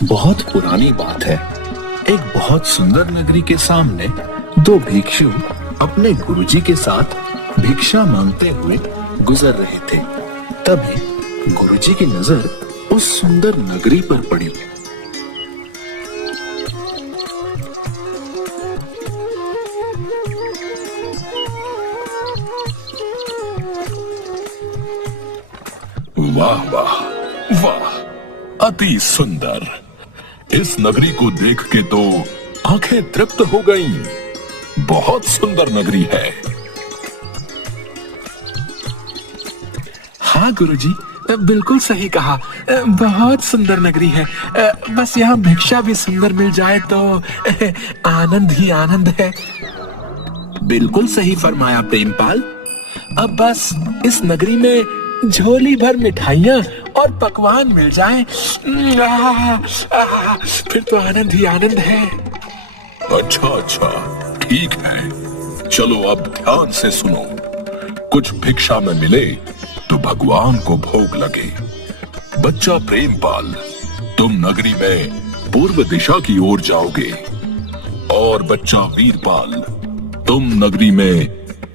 बहुत पुरानी बात है। एक बहुत सुंदर नगरी के सामने दो भिक्षु अपने गुरुजी के साथ भिक्षा मांगते हुए गुजर रहे थे। तभी गुरुजी की नजर उस सुंदर नगरी पर पड़ी। वाह वाह वाह, अति सुंदर। इस नगरी को देख के तो आंखें तृप्त हो गईं। बहुत सुंदर नगरी है। हाँ गुरुजी, बिल्कुल सही कहा। बहुत सुंदर नगरी है। बस यहाँ भिक्षा भी सुंदर मिल जाए तो आनंद ही आनंद है। बिल्कुल सही फरमाया प्रेमपाल। अब बस इस नगरी में झोली भर मिठाइयाँ और पकवान मिल जाएं, फिर तो आनंद ही आनंद है। अच्छा अच्छा, ठीक है। चलो अब ध्यान से सुनो। कुछ भिक्षा में मिले तो भगवान को भोग लगे। बच्चा प्रेमपाल, तुम नगरी में पूर्व दिशा की ओर जाओगे और बच्चा वीरपाल, तुम नगरी में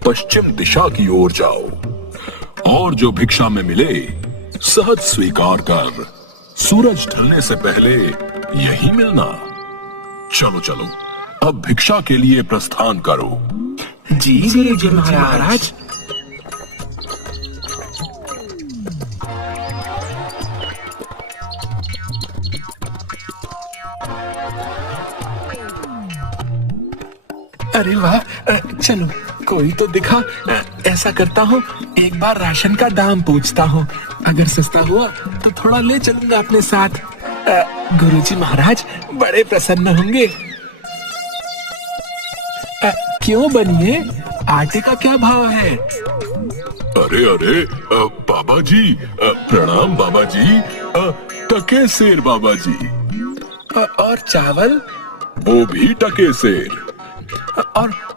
पश्चिम दिशा की ओर जाओ और जो भिक्षा में मिले सहज स्वीकार कर सूरज ढलने से पहले यही मिलना। चलो चलो, अब भिक्षा के लिए प्रस्थान करो। जी जी महाराज। अरे वाह, चलो कोई तो दिखा। ऐसा करता हूँ, एक बार राशन का दाम पूछता हूँ। अगर सस्ता हुआ तो थोड़ा ले चलूंगा अपने साथ। गुरुजी महाराज बड़े प्रसन्न होंगे। क्यों बनिए, आटे का क्या भाव है? अरे अरे बाबा जी, प्रणाम बाबा जी। टके सेर बाबा जी। और चावल? वो भी टके सेर।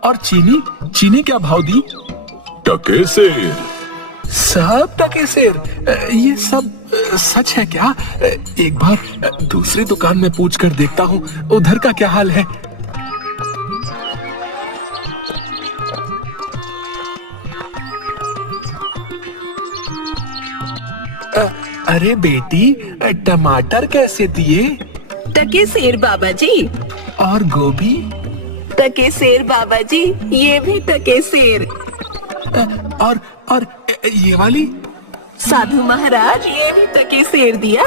और चीनी? चीनी क्या भाव दी? टके सेर। सब टके सेर? ये सब सच है क्या? एक बार दूसरी दुकान में पूछ कर देखता हूँ, उधर का क्या हाल है। अरे बेटी, टमाटर कैसे दिए? टके सेर बाबा जी। और गोभी? टके सेर बाबा जी, ये भी टके सेर। और ये वाली? साधु महाराज, ये भी टके सेर दिया।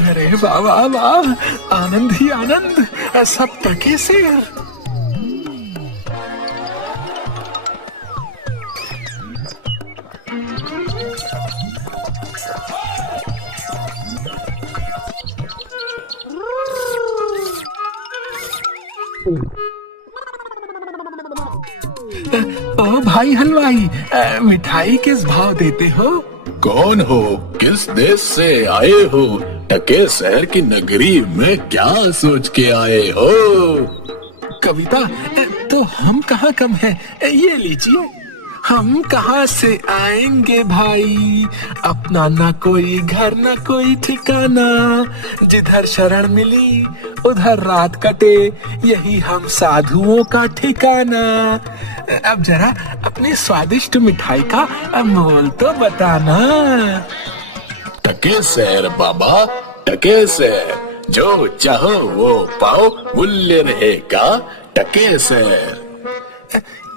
अरे वाह वाह वाह, आनंद ही आनंद, सब टके सेर। ओ भाई हलवाई, मिठाई किस भाव देते हो? कौन हो? किस देश से आए हो? टके शहर की नगरी में क्या सोच के आए हो? कविता, तो हम कहाँ कम हैं? ये लीजिए। हम कहाँ से आएंगे भाई, अपना ना कोई घर ना कोई ठिकाना, जिधर शरण मिली उधर रात कटे, यही हम साधुओं का ठिकाना। अब जरा अपनी स्वादिष्ट मिठाई का मोल तो बताना। टके शहर बाबा, टके शहर, जो चाहो वो पाओ, मूल्य रहेगा टके शहर।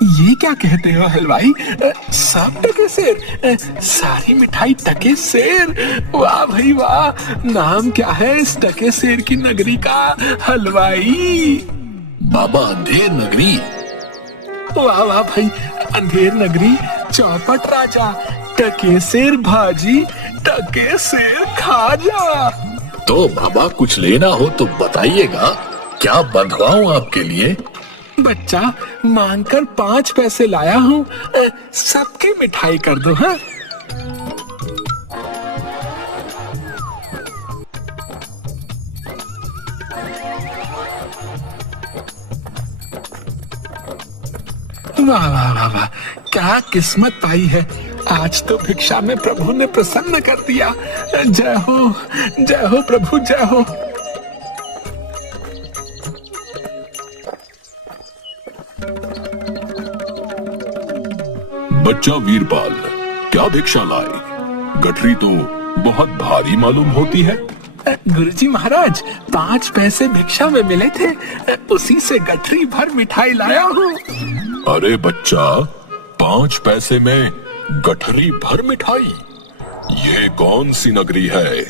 ये क्या कहते हो हलवाई? सब टके सेर? सारी मिठाई टके सेर? वाह भाई वाह, नाम क्या है इस टके सेर की नगरी का हलवाई? बाबा अंधेर नगरी। वाह वाह भाई, अंधेर नगरी, चौपट राजा, टके सेर भाजी, टके सेर खाजा। तो बाबा कुछ लेना हो तो बताइएगा, क्या बंधवाऊं आपके लिए? बच्चा, मांगकर 5 पैसे लाया हूँ, सबकी मिठाई कर दो। हाँ, वाह वाह वाह वाह, क्या किस्मत पाई है। आज तो भिक्षा में प्रभु ने प्रसन्न कर दिया। जय हो प्रभु, जय हो। बच्चा वीरपाल, क्या भिक्षा लाए? गठरी तो बहुत भारी मालूम होती है। गुरुजी महाराज, 5 पैसे भिक्षा में मिले थे, उसी से गठरी भर मिठाई लाया हूँ। अरे बच्चा, 5 पैसे में गठरी भर मिठाई? ये कौन सी नगरी है?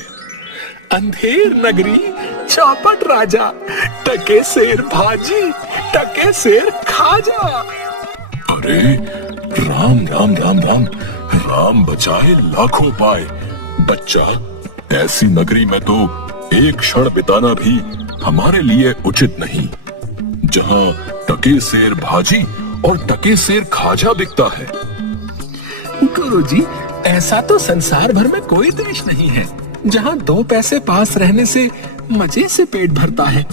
अंधेर नगरी, चौपट राजा, टके शेर भाजी, टके शेर खाजा। अरे राम राम राम राम, राम बचाए लाखों पाए। बच्चा, ऐसी नगरी में तो एक क्षण बिताना भी हमारे लिए उचित नहीं, जहां टके शेर भाजी और टके शेर खाजा बिकता है। गुरुजी, ऐसा तो संसार भर में कोई देश नहीं है जहां 2 पैसे पास रहने से मजे से पेट भरता है।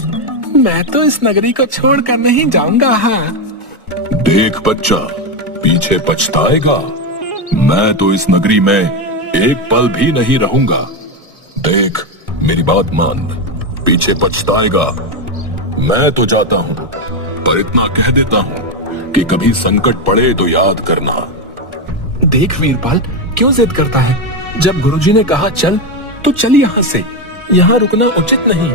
मैं तो इस नगरी को छोड़कर नहीं जाऊंगा। हाँ, देख बच्चा, पीछे पछताएगा। मैं तो इस नगरी में एक पल भी नहीं रहूंगा। देख, मेरी बात मान, पीछे पछताएगा। मैं तो जाता हूँ, पर इतना कह देता हूँ कि कभी संकट पड़े तो याद करना। देख वीरपाल, क्यों जिद करता है? जब गुरुजी ने कहा चल, तो चल यहाँ से। यहाँ रुकना उचित नहीं।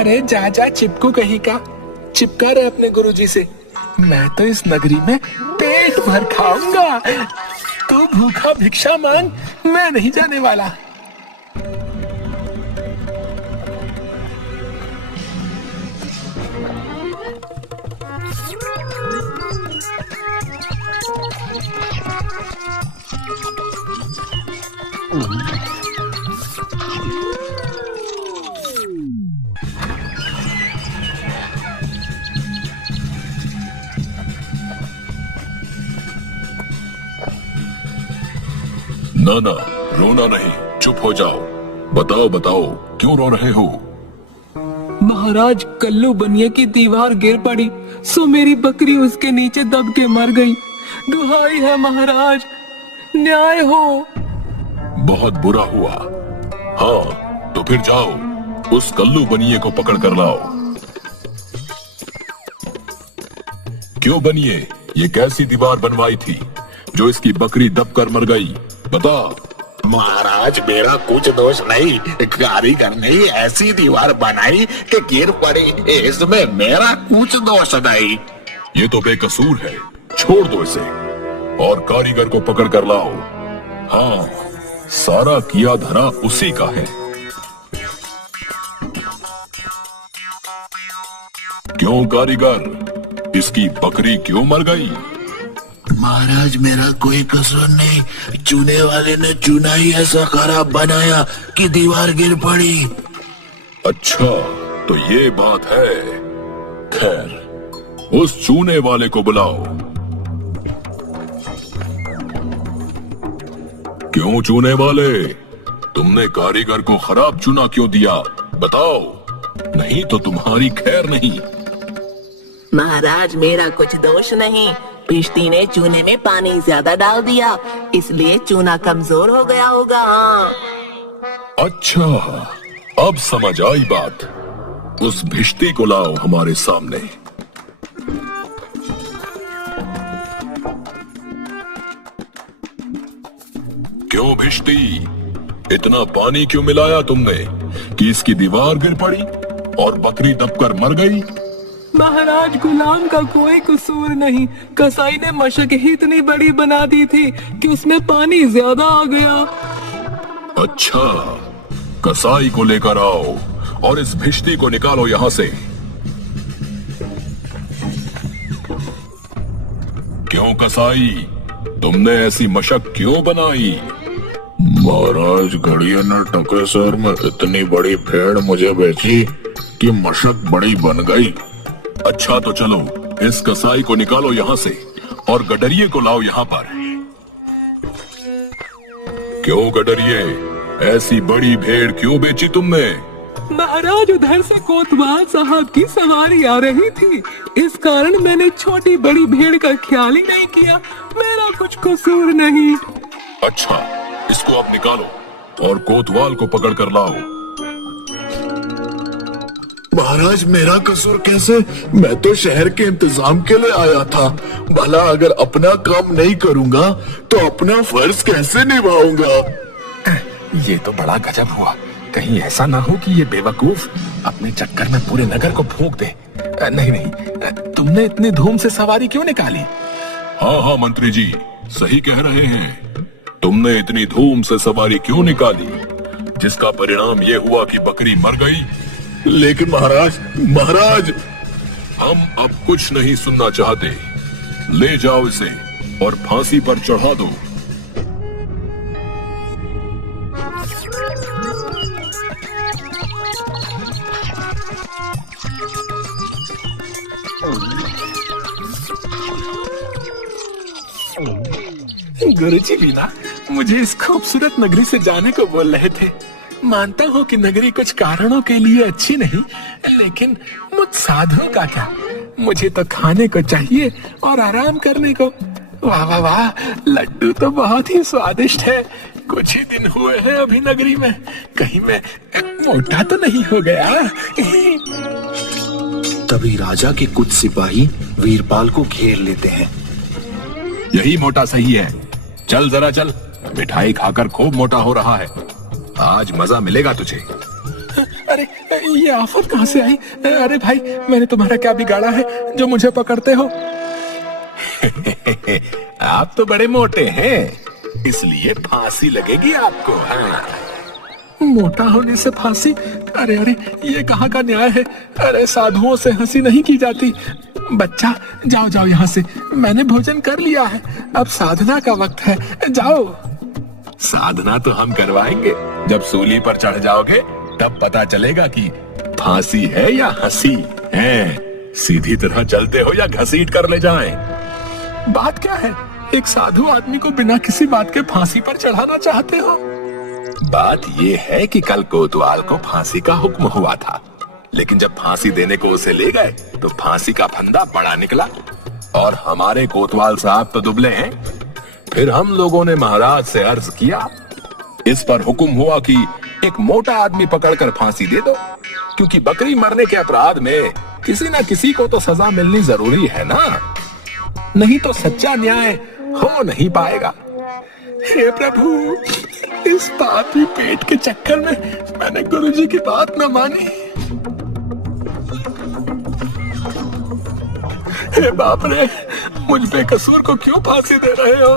अरे जा जा चिपकू कहीं का, चिपका रहे अपने गुरुजी से। मैं तो इस नगरी में पेट भर खाऊंगा। तू भूखा भिक्षा मांग, मैं नहीं जाने वाला। ना ना, रोना नहीं, चुप हो जाओ। बताओ बताओ, क्यों रो रहे हो? महाराज, कल्लू बनिए की दीवार गिर पड़ी, सो मेरी बकरी उसके नीचे दब के मर गई। दुहाई है महाराज, न्याय हो। बहुत बुरा हुआ। हाँ, तो फिर जाओ, उस कल्लू बनिए को पकड़ कर लाओ। क्यों बनिए, ये कैसी दीवार बनवाई थी जो इसकी बकरी दब कर मर गई? बता। महाराज, मेरा कुछ दोष नहीं, कारीगर ने ही ऐसी दीवार बनाई कि गिर पड़ी, इसमें मेरा कुछ दोष नहीं। ये तो बेकसूर है, छोड़ दो इसे और कारीगर को पकड़ कर लाओ। हाँ, सारा किया धरा उसी का है। क्यों कारीगर, इसकी बकरी क्यों मर गई? महाराज, मेरा कोई कसूर नहीं, चुने वाले ने चुना ही ऐसा खराब बनाया कि दीवार गिर पड़ी। अच्छा, तो ये बात है। खैर, उस चूने वाले को बुलाओ। क्यों चूने वाले, तुमने कारीगर को खराब चूना क्यों दिया? बताओ, नहीं तो तुम्हारी खैर नहीं। महाराज, मेरा कुछ दोष नहीं, भिश्ती ने चूने में पानी ज्यादा डाल दिया, इसलिए चूना कमजोर हो गया होगा। हाँ। अच्छा, अब समझ आई बात। उस भिश्ती को लाओ हमारे सामने। क्यों भिश्ती, इतना पानी क्यों मिलाया तुमने कि इसकी दीवार गिर पड़ी और बकरी दबकर मर गई? महाराज, गुलाम का कोई कसूर नहीं, कसाई ने मशक ही इतनी बड़ी बना दी थी कि उसमें पानी ज्यादा आ गया। अच्छा, कसाई को लेकर आओ और इस भिश्ती को निकालो यहां से। क्यों कसाई, तुमने ऐसी मशक क्यों बनाई? महाराज, घड़िया ने टकेसर में इतनी बड़ी भेड़ मुझे बेची कि मशक बड़ी बन गई। अच्छा, तो चलो, इस कसाई को निकालो यहां से और गडरिये को लाओ यहां पर। क्यों गडरिये, ऐसी बड़ी भेड़ क्यों बेची तुमने? महाराज, उधर से कोतवाल साहब की सवारी आ रही थी, इस कारण मैंने छोटी बड़ी भेड़ का ख्याल ही नहीं किया। मेरा कुछ कसूर नहीं। अच्छा, इसको अब निकालो और कोतवाल को पकड़ कर लाओ। महाराज मेरा कसूर कैसे? मैं तो शहर के इंतजाम के लिए आया था। भला अगर अपना काम नहीं करूंगा तो अपना फर्ज कैसे निभाऊंगा? ये तो बड़ा गजब हुआ। कहीं ऐसा ना हो कि ये बेवकूफ अपने चक्कर में पूरे नगर को फूंक दे। नहीं नहीं, तुमने इतनी धूम से सवारी क्यों निकाली? हाँ हाँ मंत्री जी, सही कह रहे हैं। तुमने इतनी धूम से सवारी क्यों निकाली, जिसका परिणाम ये हुआ कि बकरी मर गई। लेकिन महाराज हम अब कुछ नहीं सुनना चाहते। ले जाओ इसे और फांसी पर चढ़ा दो। गुरुजी भी ना मुझे इस खूबसूरत नगरी से जाने को बोल रहे थे। मानता हूँ कि नगरी कुछ कारणों के लिए अच्छी नहीं, लेकिन मुझ साधुओं का क्या? मुझे तो खाने को चाहिए और आराम करने को। वाह वाह वाह, लड्डू तो बहुत ही स्वादिष्ट है। कुछ ही दिन हुए हैं अभी नगरी में, कहीं मैं मोटा तो नहीं हो गया? तभी राजा के कुछ सिपाही वीरपाल को घेर लेते हैं। यही मोटा सही है। चल जरा चल, मिठाई खाकर खूब मोटा हो रहा है। आज मजा मिलेगा तुझे। अरे ये आफत कहाँ से आई? अरे भाई, मैंने तुम्हारा क्या बिगाड़ा है जो मुझे पकड़ते हो? आप तो बड़े मोटे हैं, इसलिए फांसी लगेगी आपको। हाँ। मोटा होने से फांसी? अरे अरे, ये कहाँ का न्याय है? अरे साधुओं से हंसी नहीं की जाती। बच्चा जाओ जाओ यहाँ से, मैंने भोजन कर लिया है, अब साधना का वक्त है, जाओ। साधना तो हम करवाएंगे। जब सूली पर चढ़ जाओगे तब पता चलेगा कि फांसी है या हंसी है। सीधी तरह चलते हो या घसीट कर ले जाएं। बात क्या है? एक साधु आदमी को बिना किसी बात के फांसी पर चढ़ाना चाहते हो? बात ये है कि कल कोतवाल को फांसी का हुक्म हुआ था, लेकिन जब फांसी देने को उसे ले गए तो फांसी का फंदा बड़ा निकला और हमारे कोतवाल साहब तो दुबले हैं। फिर हम लोगों ने महाराज से अर्ज किया। इस पर हुक्म हुआ कि एक मोटा आदमी पकड़कर फांसी दे दो, क्योंकि बकरी मरने के अपराध में किसी ना किसी को तो सजा मिलनी जरूरी है ना, नहीं तो सच्चा न्याय हो नहीं पाएगा। हे प्रभु, इस पापी पेट के चक्कर में मैंने गुरुजी की बात न मानी। हे बाप रे, मुझ पे कसूर को क्यों फांसी दे रहे हो?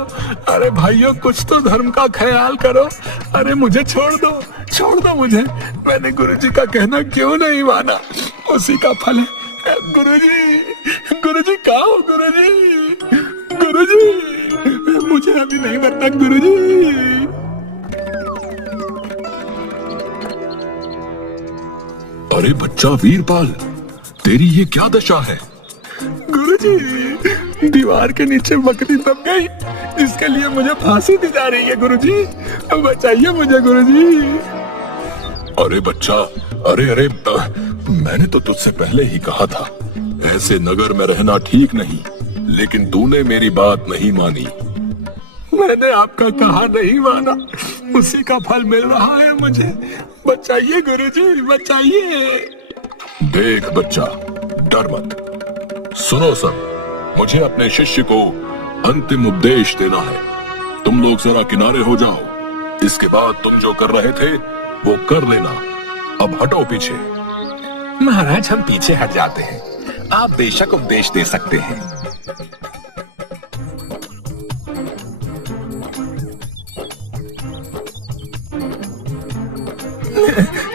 अरे भाइयों, कुछ तो धर्म का ख्याल करो। अरे मुझे छोड़ दो मुझे। मैंने गुरुजी का कहना क्यों नहीं माना? उसी का फल है। गुरुजी कहाँ हो? गुरुजी, मुझे अभी नहीं मरना गुरुजी। अरे बच्चा वीरपाल, तेरी ये क्या दशा है? गुरुजी, दीवार के नीचे बकरी दब गई, इसके लिए मुझे फांसी दी जा रही है। गुरुजी, बचाइए मुझे गुरुजी। अरे बच्चा, अरे मैंने तो तुझसे पहले ही कहा था, ऐसे नगर में रहना ठीक नहीं, लेकिन तूने मेरी बात नहीं मानी। मैंने आपका कहा नहीं माना, उसी का फल मिल रहा है मुझे। बचाइए गुरुजी, बचाइए। देख बच्चा, डर मत। सुनो सब, मुझे अपने शिष्य को अंतिम उपदेश देना है। तुम लोग जरा किनारे हो जाओ। इसके बाद तुम जो कर रहे थे वो कर लेना। अब हटो पीछे। महाराज, हम पीछे हट जाते हैं, आप बेशक उपदेश दे सकते हैं।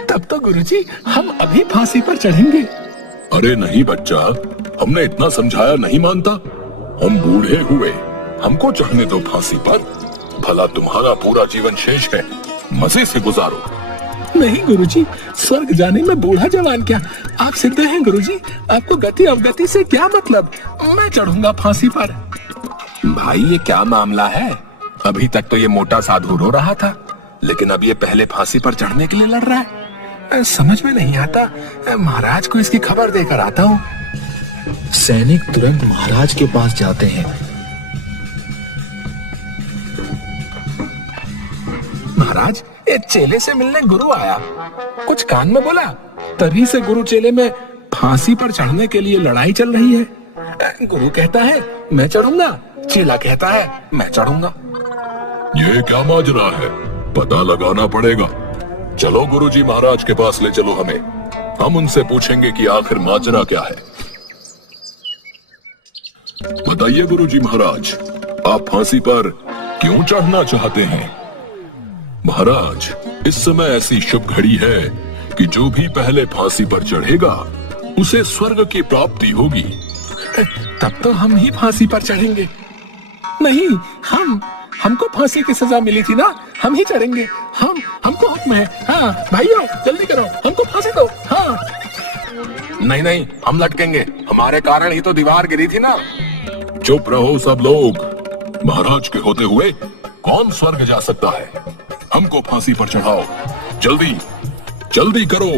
तब तो गुरुजी, हम अभी फांसी पर चढ़ेंगे। अरे नहीं बच्चा, हमने इतना समझाया नहीं मानता। हम बूढ़े हुए, हमको चढ़ने दो फांसी पर। भला तुम्हारा पूरा जीवन शेष है, मजे से गुजारो। नहीं गुरुजी, स्वर्ग जाने में बूढ़ा जवान क्या? आप सिद्ध हैं गुरुजी, आपको गति अवगति से क्या मतलब? मैं चढ़ूंगा फांसी पर। भाई, ये क्या मामला है? अभी तक तो ये मोटा साधु रो रहा था, लेकिन अब ये पहले फांसी पर चढ़ने के लिए लड़ रहा है। समझ में नहीं आता। महाराज को इसकी खबर देकर आता हूँ। सैनिक तुरंत महाराज के पास जाते हैं। महाराज, एक चेले से मिलने गुरु आया, कुछ कान में बोला। तभी से गुरु चेले में फांसी पर चढ़ने के लिए लड़ाई चल रही है। गुरु कहता है मैं चढ़ूंगा, चेला कहता है मैं चढ़ूंगा। ये क्या माजरा है, पता लगाना पड़ेगा। चलो गुरुजी महाराज के पास ले चलो हमें, हम उनसे पूछेंगे कि आखिर माजरा क्या है। बताइए गुरुजी महाराज, आप फांसी पर क्यों चढ़ना चाहते हैं? महाराज, इस समय ऐसी शुभ घड़ी है कि जो भी पहले फांसी पर चढ़ेगा उसे स्वर्ग की प्राप्ति होगी। तब तो हम ही फांसी पर चढ़ेंगे। नहीं, हमको फांसी की सजा मिली थी ना, हम ही चढ़ेंगे। हमको हुक्म है। हाँ भाइयों जल्दी करो, हमको फांसी दो। हाँ नहीं नहीं, हम लटकेंगे, हमारे कारण ही तो दीवार गिरी थी ना। चुप रहो सब लोग, महाराज के होते हुए कौन स्वर्ग जा सकता है? हमको फांसी पर चढ़ाओ, जल्दी जल्दी करो।